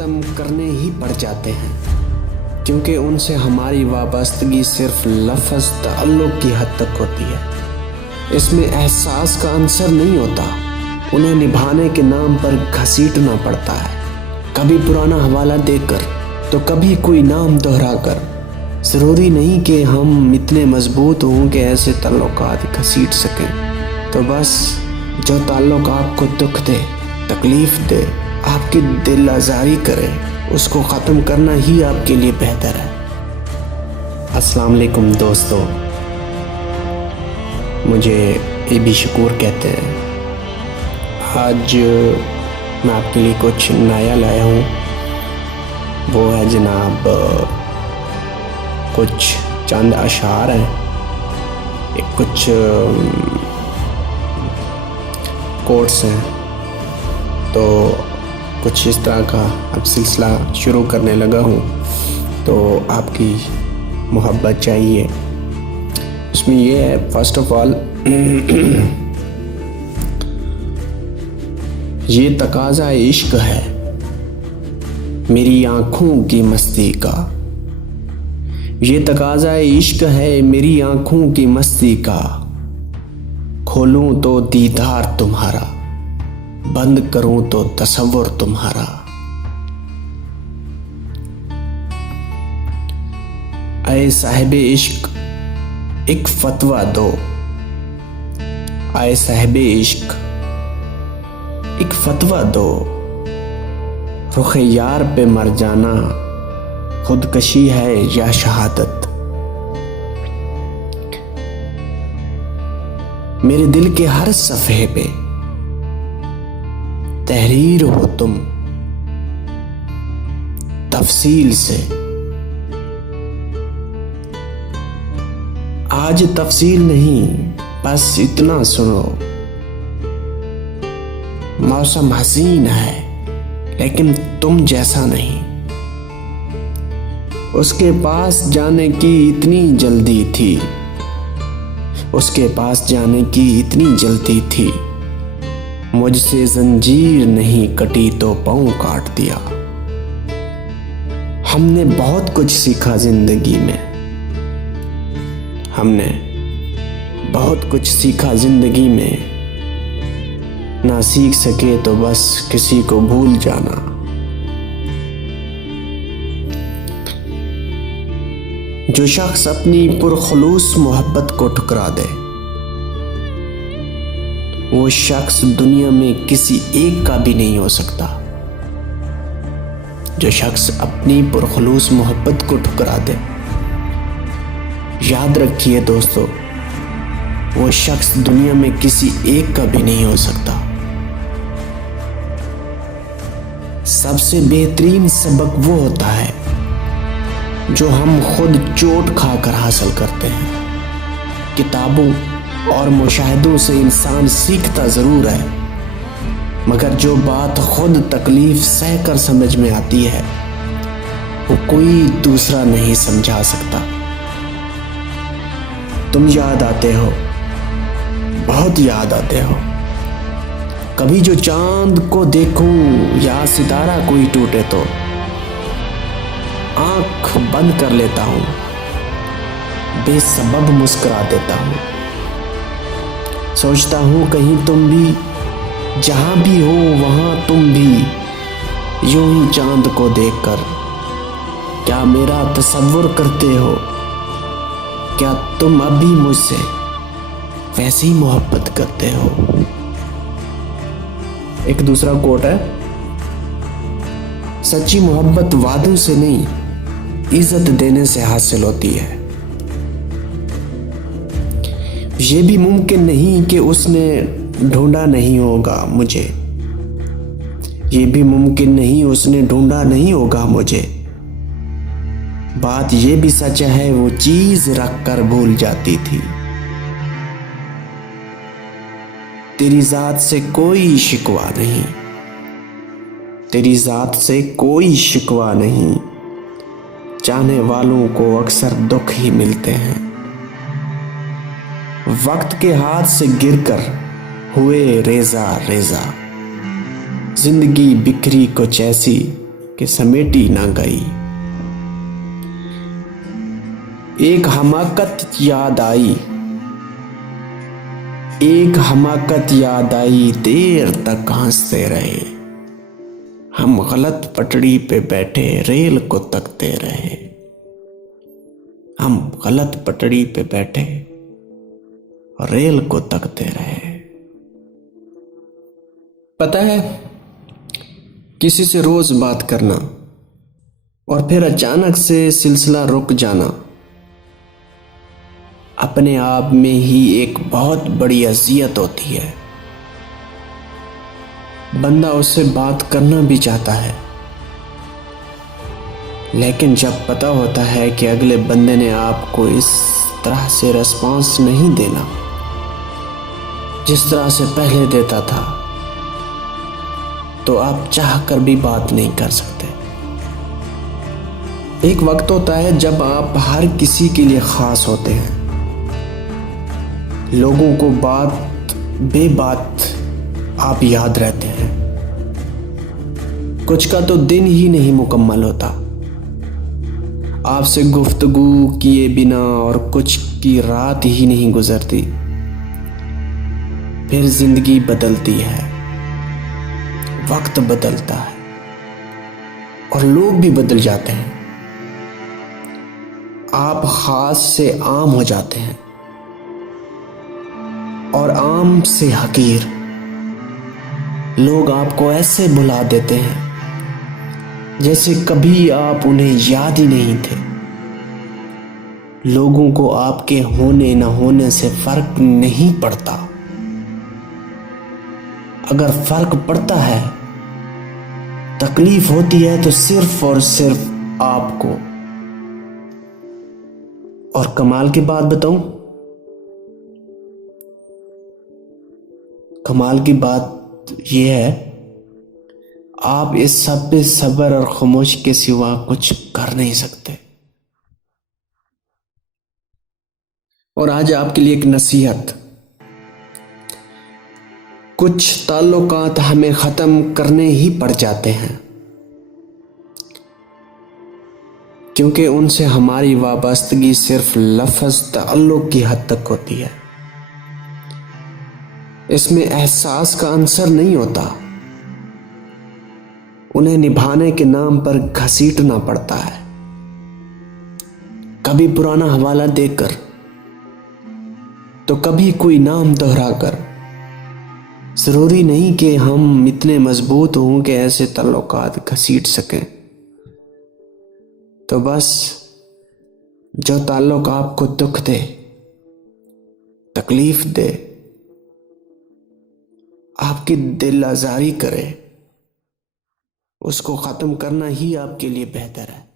ख़त्म करने ही पड़ जाते हैं, क्योंकि उनसे हमारी वाबस्तगी सिर्फ लफ्ज़ ताल्लुक़ की हद तक होती है। इसमें एहसास का अंसर नहीं होता। उन्हें निभाने के नाम पर घसीटना पड़ता है, कभी पुराना हवाला देकर तो कभी कोई नाम दोहरा कर। ज़रूरी नहीं कि हम इतने मजबूत हों कि ऐसे ताल्लुकात घसीट सकें। तो बस जो ताल्लुक आपको दुख दे, तकलीफ़ दे, आपकी दिल आज़ारी करे, उसको ख़त्म करना ही आपके लिए बेहतर है। अस्सलाम वालेकुम दोस्तों, मुझे एबी शकूर कहते हैं। आज मैं आपके लिए कुछ नया लाया हूँ। वो है जनाब कुछ चंद अशार हैं, कुछ कोट्स हैं। तो कुछ इस तरह का अब सिलसिला शुरू करने लगा हूँ, तो आपकी मोहब्बत चाहिए। उसमें ये है, फर्स्ट ऑफ ऑल, ये तकाज़ा इश्क है मेरी आँखों की मस्ती का। ये तकाज़ा इश्क है मेरी आँखों की मस्ती का। खोलूं तो दीदार तुम्हारा, बंद करूं तो तसव्वुर तुम्हारा। ऐ साहिब इश्क एक फतवा दो, ऐ साहिब इश्क एक फतवा दो। रुखे यार पे मर जाना खुदकशी है या शहादत। मेरे दिल के हर सफ़हे पे तहरीर हो तुम तफसील से। आज तफसील नहीं, बस इतना सुनो। मौसम हसीन है लेकिन तुम जैसा नहीं। उसके पास जाने की इतनी जल्दी थी, उसके पास जाने की इतनी जल्दी थी। मुझसे जंजीर नहीं कटी तो पाँव काट दिया। हमने बहुत कुछ सीखा जिंदगी में, हमने बहुत कुछ सीखा जिंदगी में। ना सीख सके तो बस किसी को भूल जाना। जो शख्स अपनी पुरखुलूस मोहब्बत को ठुकरा दे, वो शख्स दुनिया में किसी एक का भी नहीं हो सकता। जो शख्स अपनी पुरखुलूस मोहब्बत को ठुकरा दे, याद रखिए दोस्तों, वो शख्स दुनिया में किसी एक का भी नहीं हो सकता। सबसे बेहतरीन सबक वो होता है जो हम खुद चोट खाकर हासिल करते हैं। किताबों और मुशाहिदों से इंसान सीखता ज़रूर है, मगर जो बात खुद तकलीफ सह कर समझ में आती है, वो कोई दूसरा नहीं समझा सकता। तुम याद आते हो, बहुत याद आते हो। कभी जो चांद को देखूं या सितारा कोई टूटे तो आंख बंद कर लेता हूं, बेसबब मुस्कुरा देता हूं। सोचता हूं कहीं तुम भी, जहां भी हो वहां तुम भी यूं ही चांद को देखकर क्या मेरा तसव्वुर करते हो? क्या तुम अब भी मुझसे वैसे ही मोहब्बत करते हो? एक दूसरा कोट है, सच्ची मोहब्बत वादों से नहीं, इज्जत देने से हासिल होती है। ये भी मुमकिन नहीं कि उसने ढूंढा नहीं होगा मुझे, ये भी मुमकिन नहीं उसने ढूंढा नहीं होगा मुझे। बात ये भी सच है वो चीज रख कर भूल जाती थी। तेरी जात से कोई शिकवा नहीं, तेरी जात से कोई शिकवा नहीं। चाहने वालों को अक्सर दुख ही मिलते हैं। वक्त के हाथ से गिरकर हुए रेजा रेजा, जिंदगी बिखरी कुछ ऐसी कि समेटी ना गई। एक हमाकत याद आई, एक हमाकत याद आई, देर तक हंसते रहे। हम गलत पटड़ी पे बैठे रेल को तकते रहे। हम गलत पटड़ी पे बैठे रेल को तकते रहे। पता है, किसी से रोज बात करना और फिर अचानक से सिलसिला रुक जाना अपने आप में ही एक बहुत बड़ी अज़ियत होती है। बंदा उससे बात करना भी चाहता है, लेकिन जब पता होता है कि अगले बंदे ने आपको इस तरह से रिस्पॉन्स नहीं देना जिस तरह से पहले देता था, तो आप चाह कर भी बात नहीं कर सकते। एक वक्त होता है जब आप हर किसी के लिए खास होते हैं। लोगों को बात बेबात आप याद रहते हैं। कुछ का तो दिन ही नहीं मुकम्मल होता आपसे गुफ्तगू किए बिना, और कुछ की रात ही नहीं गुजरती। फिर जिंदगी बदलती है, वक्त बदलता है और लोग भी बदल जाते हैं। आप खास से आम हो जाते हैं और आम से हकीर। लोग आपको ऐसे बुला देते हैं जैसे कभी आप उन्हें याद ही नहीं थे। लोगों को आपके होने न होने से फर्क नहीं पड़ता। अगर फर्क पड़ता है, तकलीफ होती है तो सिर्फ और सिर्फ आपको। और कमाल की बात बताऊं, कमाल की बात यह है, आप इस सब पे सब्र और खामोशी के सिवा कुछ कर नहीं सकते। और आज आपके लिए एक नसीहत। कुछ ताल्लुकात हमें ख़त्म करने ही पड़ जाते हैं, क्योंकि उनसे हमारी वाबस्तगी सिर्फ लफ्ज़ ताल्लुक की हद तक होती है। इसमें एहसास का अंसर नहीं होता। उन्हें निभाने के नाम पर घसीटना पड़ता है, कभी पुराना हवाला देकर तो कभी कोई नाम दोहराकर। जरूरी नहीं कि हम इतने मजबूत हों कि ऐसे ताल्लुकात घसीट सकें। तो बस जो ताल्लुक आपको दुख दे, तकलीफ दे, आपकी दिल आज़ारी करे, उसको ख़त्म करना ही आपके लिए बेहतर है।